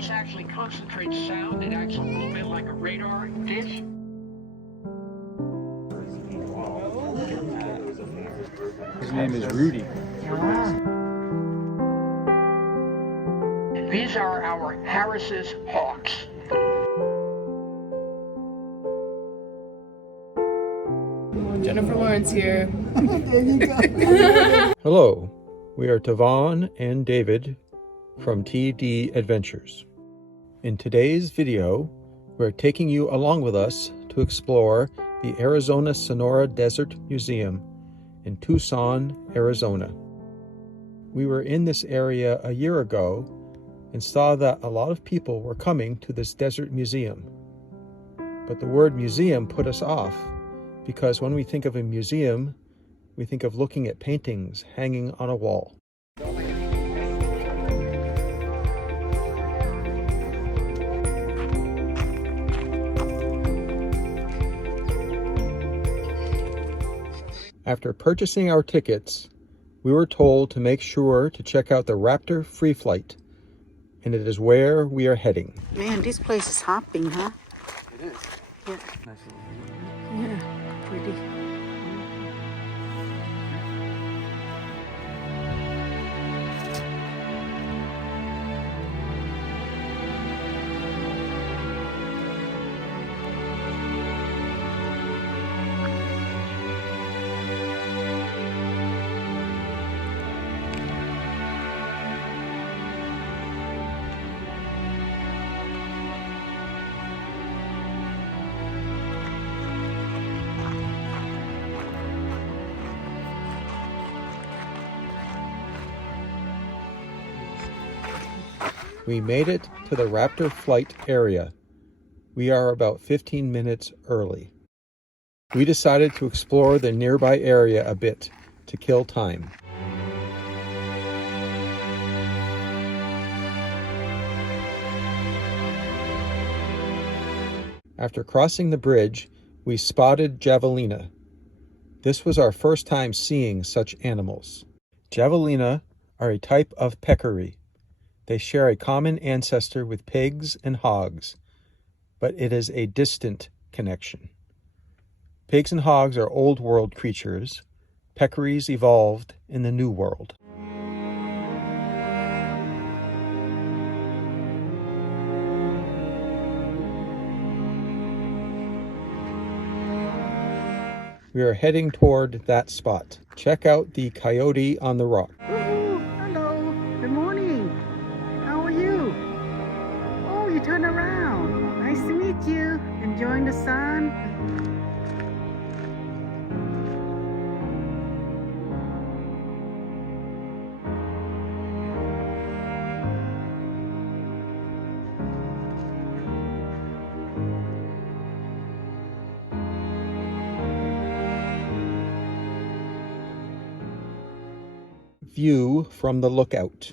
voice actually concentrates sound. It acts a little bit like a radar dish. His name is Rudy. These are our Harris's hawks. Jennifer Lawrence here. There you go. Hello, we are Tavon and David from TD Adventures. In today's video, we're taking you along with us to explore the Arizona-Sonora Desert Museum in Tucson, Arizona. We were in this area a year ago and saw that a lot of people were coming to this desert museum. But the word museum put us off because when we think of a museum, we think of looking at paintings hanging on a wall. After purchasing our tickets, we were told to make sure to check out the Raptor free flight, and it is where we are heading. Man, this place is hopping, huh? It is. Yeah. Nice little Yeah, pretty. We made it to the Raptor flight area. We are about 15 minutes early. We decided to explore the nearby area a bit to kill time. After crossing the bridge, we spotted javelina. This was our first time seeing such animals. Javelina are a type of peccary. They share a common ancestor with pigs and hogs, but it is a distant connection. Pigs and hogs are old world creatures. Peccaries evolved in the New World. We are heading toward that spot. Check out the coyote on the rock. Hello. Good morning. How are you? Oh, you turned around. Nice to meet you. Enjoying the sun? View from the lookout.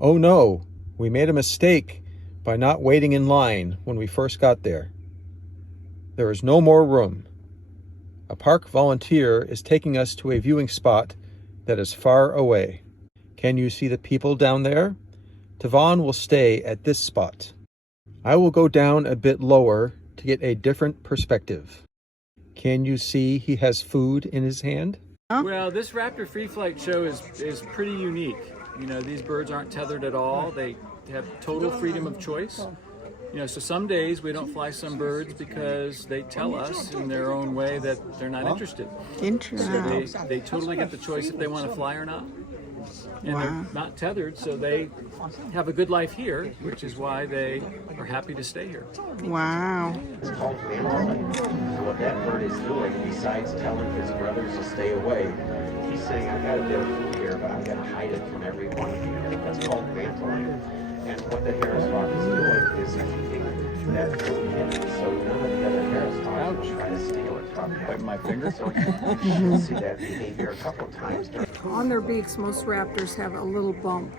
Oh no, we made a mistake by not waiting in line when we first got there. There is no more room. A park volunteer is taking us to a viewing spot that is far away. Can you see the people down there? Tavon will stay at this spot. I will go down a bit lower to get a different perspective. Can you see he has food in his hand? Well, this Raptor free flight show is pretty unique. You know, these birds aren't tethered at all. They have total freedom of choice. You know, so some days we don't fly some birds because they tell us in their own way that they're not interested. Interesting. So they totally get the choice if they want to fly or not. And they're not tethered, so they have a good life here, which is why they are happy to stay here. Wow. It's called mantling. So what that bird is doing, besides telling his brothers to stay away, he's saying, I've got a bit of food here, but I'm going to hide it from every one of you. That's called mantling. And what the Harris hawk is doing is keeping that food hidden, so none of the other Harris hawks will try to steal it from him. Biting my finger. So you'll see that behavior a couple times. On their beaks, most raptors have a little bump,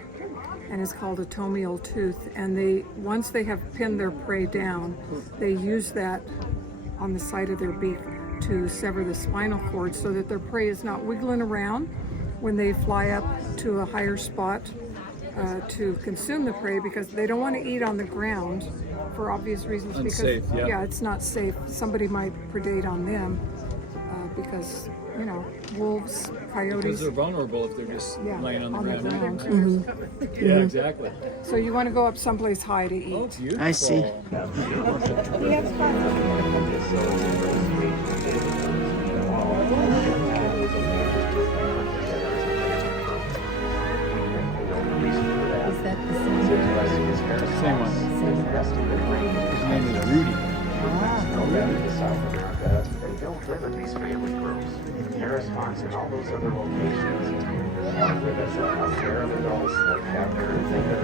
and it's called a tomial tooth. And once they have pinned their prey down, they use that on the side of their beak to sever the spinal cord so that their prey is not wiggling around when they fly up to a higher spot to consume the prey, because they don't want to eat on the ground for obvious reasons. Unsafe, because yeah. It's not safe. Somebody might predate on them because, you know, wolves, coyotes. Because they're vulnerable if they're just laying on the ground. Mm-hmm. Yeah, exactly. So you want to go up someplace high to eat. Oh, beautiful. I see. Same one. His name is Rudy. They don't live in these family groups. Harris Ponds and all those other locations live as a pair of adults that have their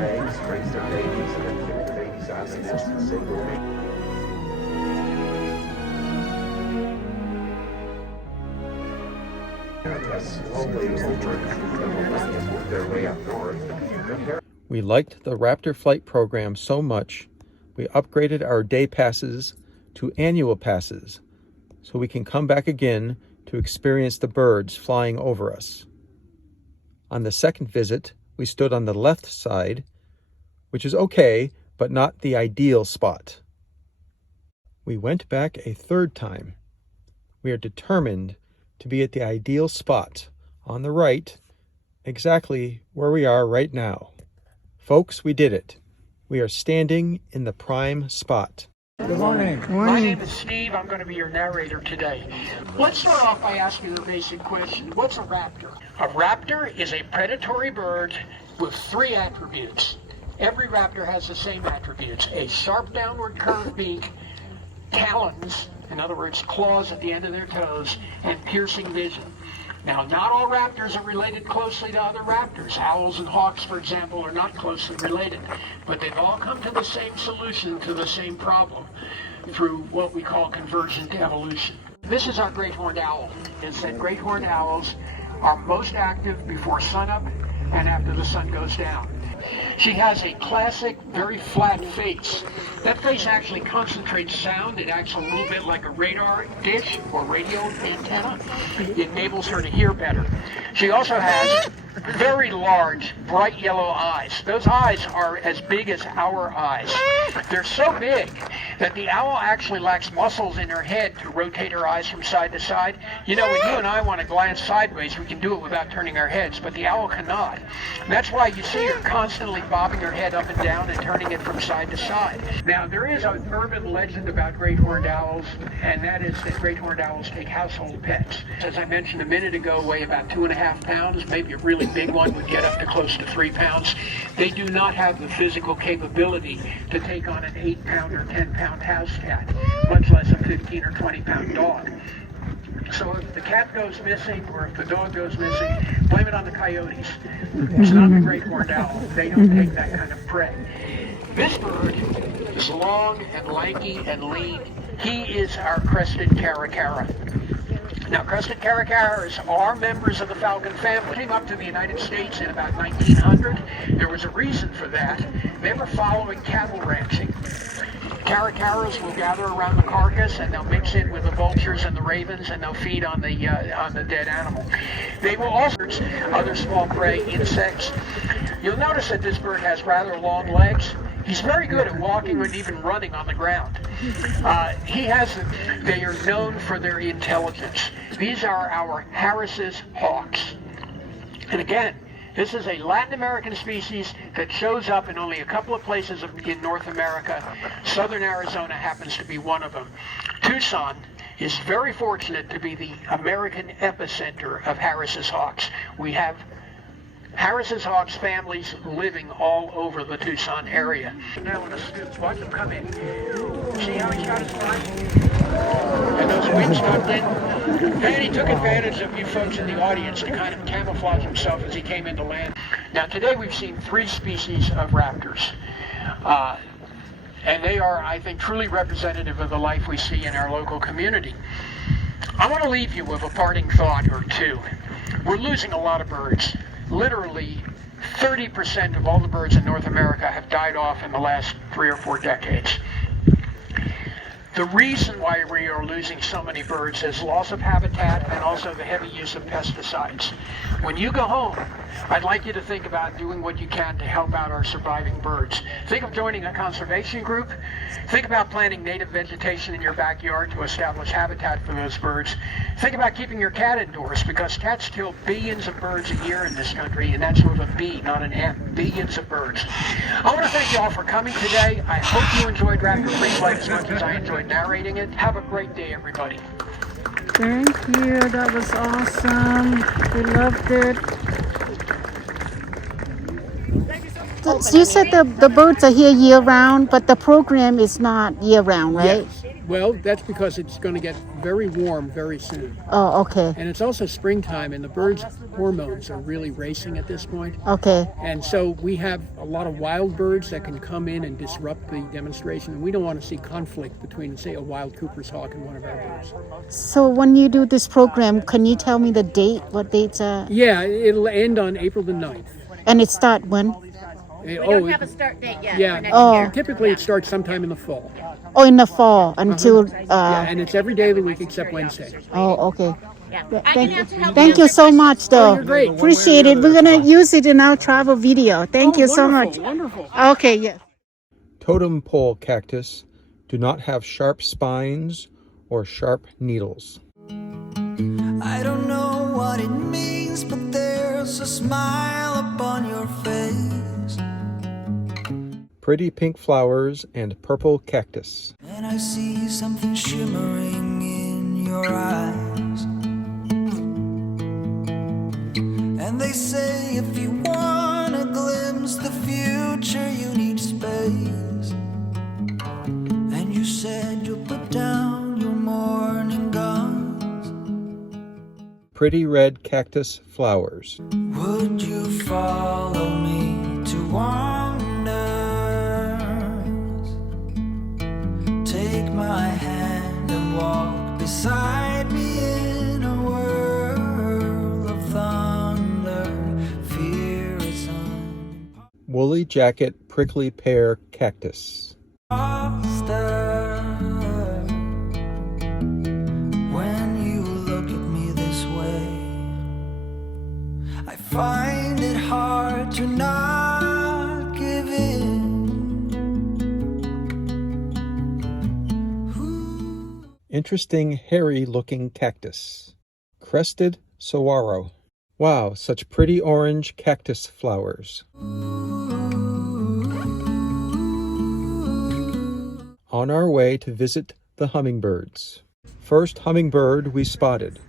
eggs, raise their babies, and then carry the babies out of the nest and single baby. Slowly over the millennium work their way up north. We liked the Raptor flight program so much, we upgraded our day passes to annual passes so we can come back again to experience the birds flying over us. On the second visit, we stood on the left side, which is okay, but not the ideal spot. We went back a third time. We are determined to be at the ideal spot on the right, exactly where we are right now. Folks, we did it. We are standing in the prime spot. Good morning. My name is Steve. I'm going to be your narrator today. Let's start off by asking the basic question. What's a raptor? A raptor is a predatory bird with 3 attributes. Every raptor has the same attributes: a sharp downward curved beak, talons, in other words, claws at the end of their toes, and piercing vision. Now, not all raptors are related closely to other raptors. Owls and hawks, for example, are not closely related, but they've all come to the same solution to the same problem through what we call convergent evolution. This is our great horned owl. It's that great horned owls are most active before sunup and after the sun goes down. She has a classic, very flat face. That face actually concentrates sound. It acts a little bit like a radar dish or radio antenna. It enables her to hear better. She also has very large, bright yellow eyes. Those eyes are as big as our eyes. They're so big that the owl actually lacks muscles in her head to rotate her eyes from side to side. You know, when you and I want to glance sideways, we can do it without turning our heads, but the owl cannot. And that's why you see her constantly bobbing her head up and down and turning it from side to side. Now, there is an urban legend about great horned owls, and that is that great horned owls take household pets. As I mentioned a minute ago, weigh about 2.5 pounds. Maybe a really big one would get up to close to 3 pounds. They do not have the physical capability to take on an 8-pound or 10-pound house cat, much less a 15 or 20-pound dog. So if the cat goes missing or if the dog goes missing, blame it on the coyotes. It's not the great horned owl. They don't take that kind of prey. This bird is long and lanky and lean. He is our crested caracara. Now, crested caracaras are members of the falcon family. Came up to the United States in about 1900. There was a reason for that. They were following cattle ranching. Caracaras will gather around the carcass and they'll mix in with the vultures and the ravens and they'll feed on the dead animal. They will also eat other small prey, insects. You'll notice that this bird has rather long legs. He's very good at walking and even running on the ground. They are known for their intelligence. These are our Harris's hawks. And again, this is a Latin American species that shows up in only a couple of places in North America. Southern Arizona happens to be one of them. Tucson is very fortunate to be the American epicenter of Harris's hawks. We have Harris's hawks families living all over the Tucson area. Now on the stoop, watch them come in. See how he shot his line? And those wings tucked in? And he took advantage of you folks in the audience to kind of camouflage himself as he came into land. Now today we've seen 3 species of raptors. And they are, I think, truly representative of the life we see in our local community. I want to leave you with a parting thought or two. We're losing a lot of birds. Literally 30% of all the birds in North America have died off in the last 3 or 4 decades. The reason why we are losing so many birds is loss of habitat and also the heavy use of pesticides. When you go home, I'd like you to think about doing what you can to help out our surviving birds. Think of joining a conservation group. Think about planting native vegetation in your backyard to establish habitat for those birds. Think about keeping your cat indoors, because cats kill billions of birds a year in this country, and that's with a B, not an M. Billions of birds. I want to thank you all for coming today. I hope you enjoyed Raptor Free Flight as much as I enjoyed narrating it. Have a great day, everybody. Thank you. That was awesome. We loved it. So you said the birds are here year round, but the program is not year round, right? Yes. Well, that's because it's going to get very warm very soon. Oh, okay. And it's also springtime, and the birds' hormones are really racing at this point. Okay. And so we have a lot of wild birds that can come in and disrupt the demonstration, and we don't want to see conflict between, say, a wild Cooper's hawk and one of our birds. So when you do this program, can you tell me the date? What dates are? Yeah, it'll end on April the 9th. And it start when? We don't have a start date yet Yeah. for next Oh. year. Typically, it starts sometime in the fall. Oh, in the fall until. Yeah, and it's every day of the week except Wednesday. Oh, okay. Yeah. Yeah, I can answer help Thank you so much, though. you're great. Appreciate it. We're gonna use it in our travel video. Thank you so much. Wonderful. Okay, yeah. Totem pole cactus do not have sharp spines or sharp needles. I don't know what it means, but there's a smile upon your face. Pretty pink flowers and purple cactus. And I see something shimmering in your eyes. And they say if you want to glimpse the future, you need space. And you said you'll put down your morning guns. Pretty red cactus flowers. Would you follow me to wonders? Take my hand and walk beside me in a world of thunder. Fear is Woolly jacket prickly pear cactus. imposter. When you look at me this way, I find it hard to not give in. Interesting hairy looking cactus. Crested saguaro. Wow, such pretty orange cactus flowers. On our way to visit the hummingbirds. First hummingbird we spotted.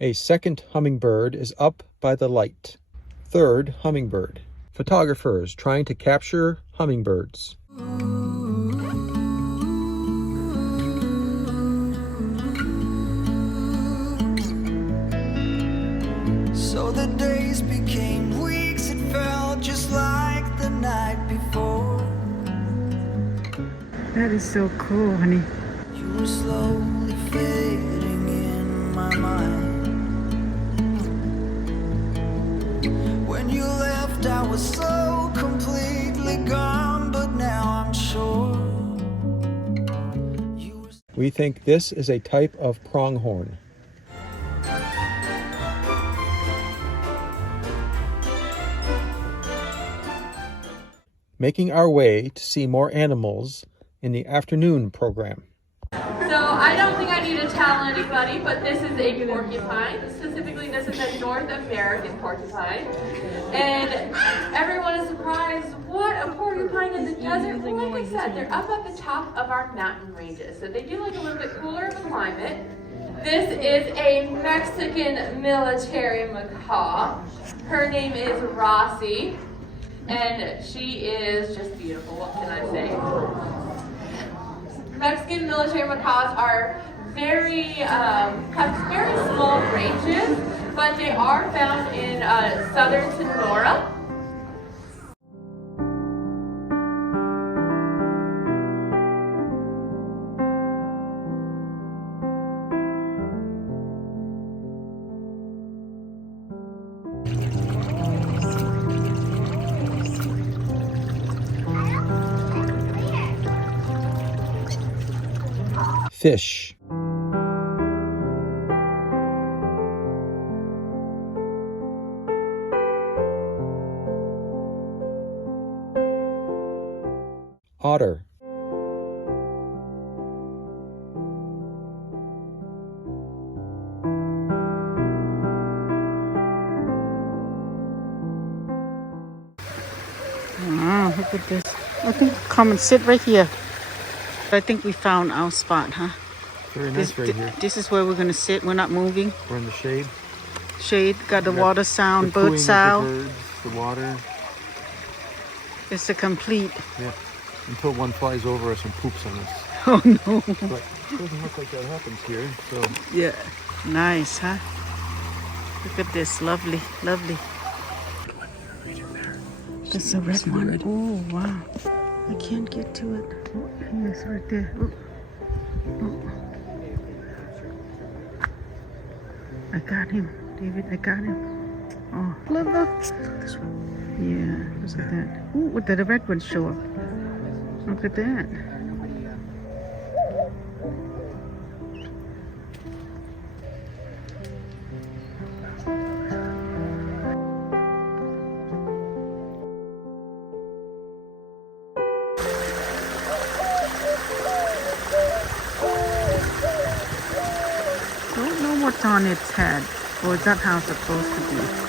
A second hummingbird is up by the light. Third hummingbird. Photographers trying to capture hummingbirds. So the days became weeks, it felt just like the night before. That is so cool, honey. You were slowly fading in my mind. When you left, I was so completely gone, but now I'm sure you were. We think this is a type of pronghorn. Making our way to see more animals in the afternoon program. So I don't think I need to tell anybody, but this is a porcupine. Specifically, this is a North American porcupine. And everyone is surprised, what, a porcupine in the desert? Well, like I said, they're up at the top of our mountain ranges. So they do like a little bit cooler of a climate. This is a Mexican military macaw. Her name is Rossi. And she is just beautiful, what can I say? Mexican military macaws are have very small ranges, but they are found in southern Sonora. fish. Otter. Wow, look at this. I think come and sit right here. I think we found our spot, huh? Very nice right here. This is where we're gonna sit. We're not moving. We're in the shade. Shade, got the water sound, The bird cooing of sound. the birds, the water. It's a complete. Yeah. Until one flies over us and poops on us. Oh no. But it doesn't look like that happens here. So Yeah. Nice, huh? Look at this. Lovely, lovely. That's a red one. Oh, wow. I can't get to it. Oh, he is right there. Oh. Oh. I got him, David. I got him. Oh, look. This one. Yeah, look at that. Oh, what did the red one show up? Look at that. Don't know what's on its head, or is that how it's supposed to be?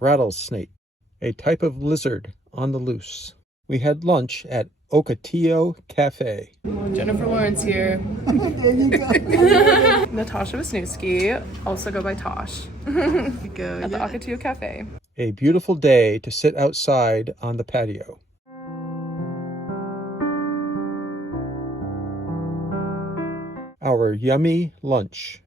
rattlesnake, a type of lizard on the loose. We had lunch at Ocotillo Cafe. Jennifer Lawrence here. There you go. Natasha Wisniewski, also go by Tosh. There you go. At the Ocotillo Cafe. A beautiful day to sit outside on the patio. Our yummy lunch.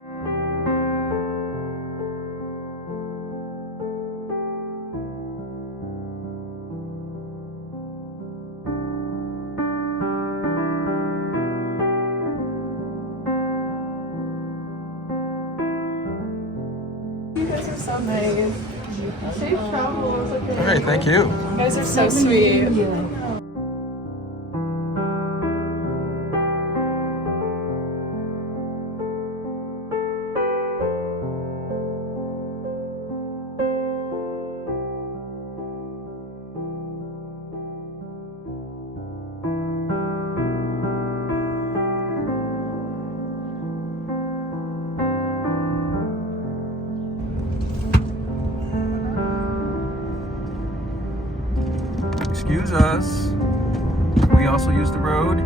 You guys are so nice. Safe travels. All right, thank you. You guys are so sweet. Excuse us. We also use the road.